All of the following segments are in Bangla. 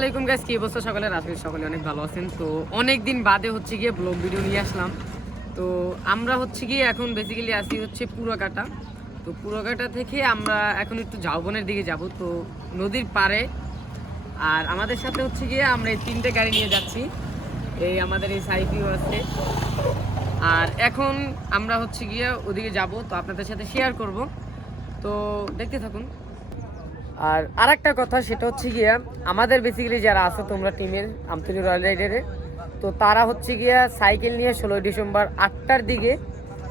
আলাইকুম গাইস, কি অবস্থা সকলের? আশা করি সকলে অনেক ভালো আছেন। তো অনেক দিন বাদে হচ্ছে গিয়ে ব্লগ ভিডিও নিয়ে আসলাম। তো আমরা হচ্ছে গিয়ে এখন বেসিক্যালি আসি হচ্ছে পুরোকাটা। তো পুরোকাটা থেকে আমরা এখন একটু ঝাউবনের দিকে যাব, তো নদীর পাড়ে। আর আমাদের সাথে হচ্ছে গিয়ে আমরা এই 3টে গাড়ি নিয়ে যাচ্ছি। এই আমাদের এই সাইকেল আছে। আর এখন আমরা হচ্ছে গিয়ে ওদিকে যাব, তো আপনাদের সাথে শেয়ার করব, তো দেখতে থাকুন। আর আরেকটা কথা, সেটা হচ্ছে গিয়া আমাদের বেসিক্যালি যারা আছে তোমরা টিমের আমতলী রয়্যাল রাইডারে, তো তারা হচ্ছে গিয়া সাইকেল নিয়ে 16 ডিসেম্বর 8টার দিকে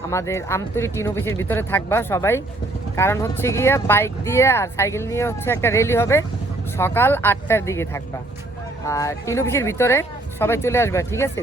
আমাদের আমতলী টিন অফিসের ভিতরে থাকবা সবাই। কারণ হচ্ছে গিয়া বাইক দিয়ে আর সাইকেল নিয়ে হচ্ছে একটা র্যালি হবে, সকাল 8টার দিকে থাকবা। আর টিন অফিসের ভিতরে সবাই চলে আসবে, ঠিক আছে?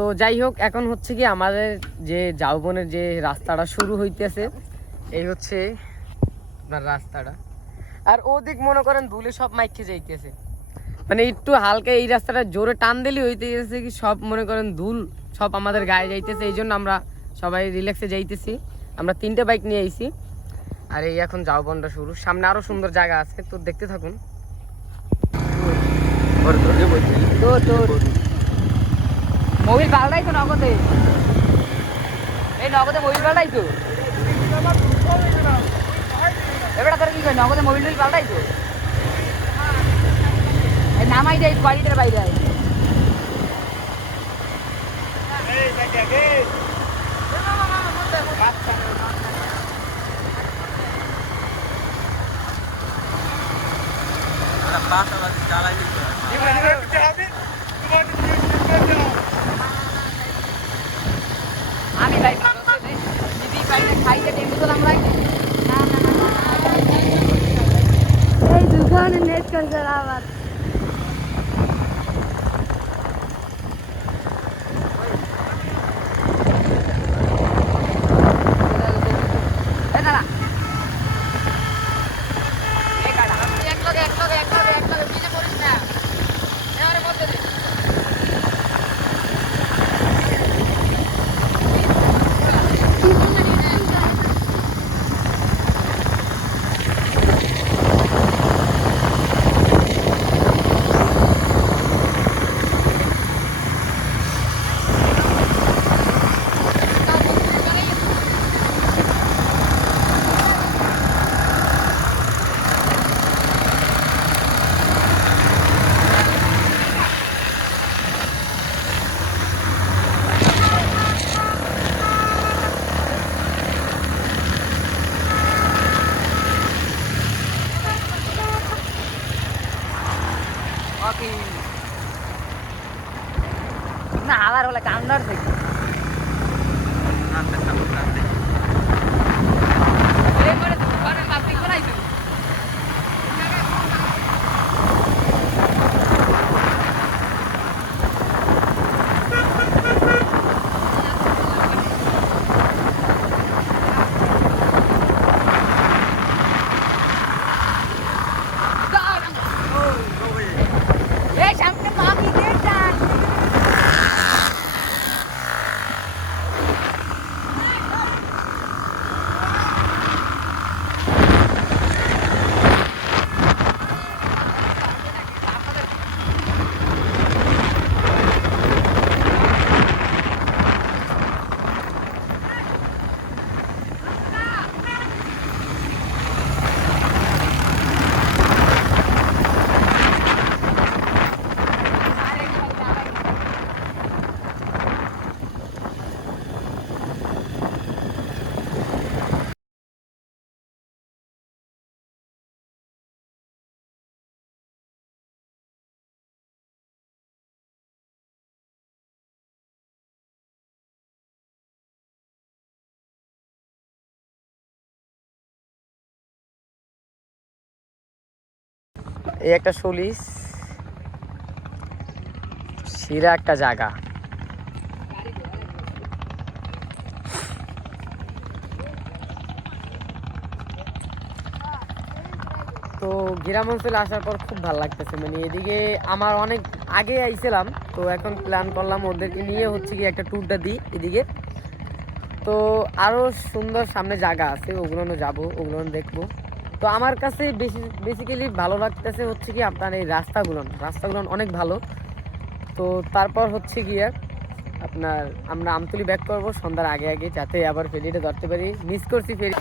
তো যাই হোক, এখন হচ্ছে কি আমাদের যে ঝাউবনের যে রাস্তাটা শুরু হইতেছে, এই হচ্ছে আপনার রাস্তাটা। আর ওদিক মনে করেন ধুলে সব মাইকে যাইতেছে, মানে একটু হালকা এই রাস্তাটা জোরে টান দিলে হইতে গেছে কি সব মনে করেন ধুল সব আমাদের গায়ে যাইতেছে। এই জন্য আমরা সবাই রিল্যাক্সে যাইতেছি। আমরা 3টে বাইক নিয়ে আইছি। আর এই এখন ঝাউবনটা শুরু, সামনে আরো সুন্দর জায়গা আছে, তো দেখতে থাকুন। মোবিল পাল্টাইছো নগদে? এই নগদে মোবিল পাল্টাইছো? এবার তোর কি কই নগদে মোবিল পাল্টাইছো? এই নামাই যাই কোয়ালিটির বাইরে। পাশাপাশি চালাই দিতে হবে। আমি ভাই দিদি বাইরে খাইতে টেম্পু তো আমরা এই দোকানে নেট করে আবার না আবার বলে কান্দার থেকে এই একটা সলিস সেরা একটা জায়গা। তো গ্রাম অঞ্চলে আসার পর খুব ভালো লাগতেছে, মানে এদিকে আমার অনেক আগে আইছিলাম, তো এখন প্ল্যান করলাম ওদেরকে নিয়ে হচ্ছে কি একটা ট্যুরটা দিই এদিকে। তো আরও সুন্দর সামনে জায়গা আছে, ওগুলো যাবো, ওগুলো দেখবো। তো আমার কাছে বেসিক্যালি ভালো লাগতেছে হচ্ছে কি আপনার এই রাস্তাগুলো অনেক ভালো। তো তারপর হচ্ছে গিয়ে আপনার আমরা আমতলি ব্যাক করবো সন্ধ্যার আগে আগে, যাতে আবার ফেরিটা ধরতে পারি। মিস করছি ফেরি।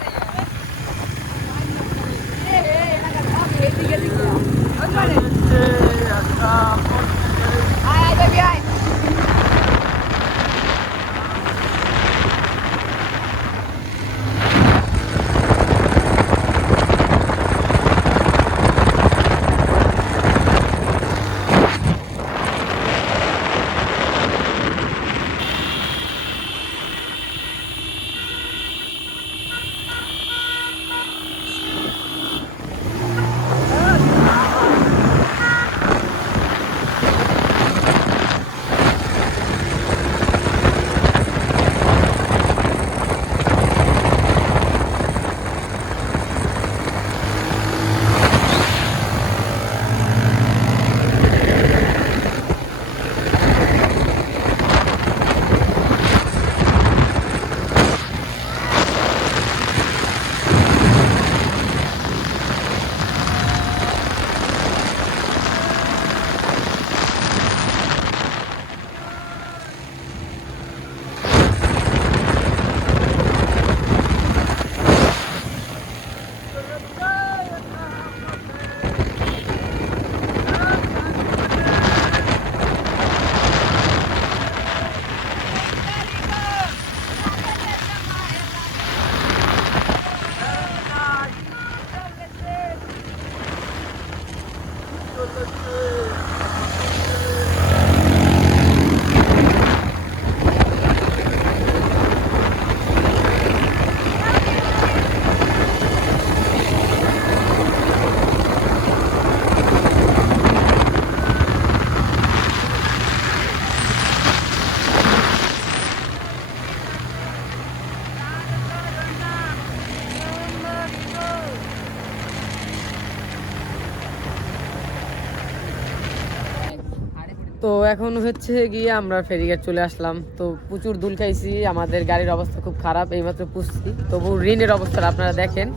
তো এখন হচ্ছে গিয়ে আমরা ফেরিঘাট চলে আসলাম। তো প্রচুর দুল খাইছি, আমাদের গাড়ির অবস্থা খুব খারাপ, এইমাত্র পুষছি। তবু ঋণের অবস্থাটা আপনারা দেখেন,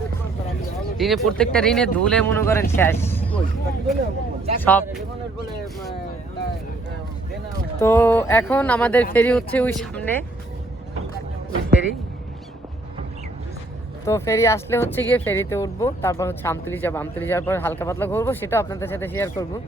প্রত্যেকটা ঋণে ধুলে মনে করেন শেষ সব। তো এখন আমাদের ফেরি হচ্ছে ওই সামনে, ওই ফেরি। তো ফেরি আসলে হচ্ছে গিয়ে ফেরিতে উঠবো, তারপর হচ্ছে আমতলি যাবো। আমতলি যাওয়ার পর হালকা পাতলা ঘুরবো, সেটাও আপনাদের সাথে শেয়ার করবো।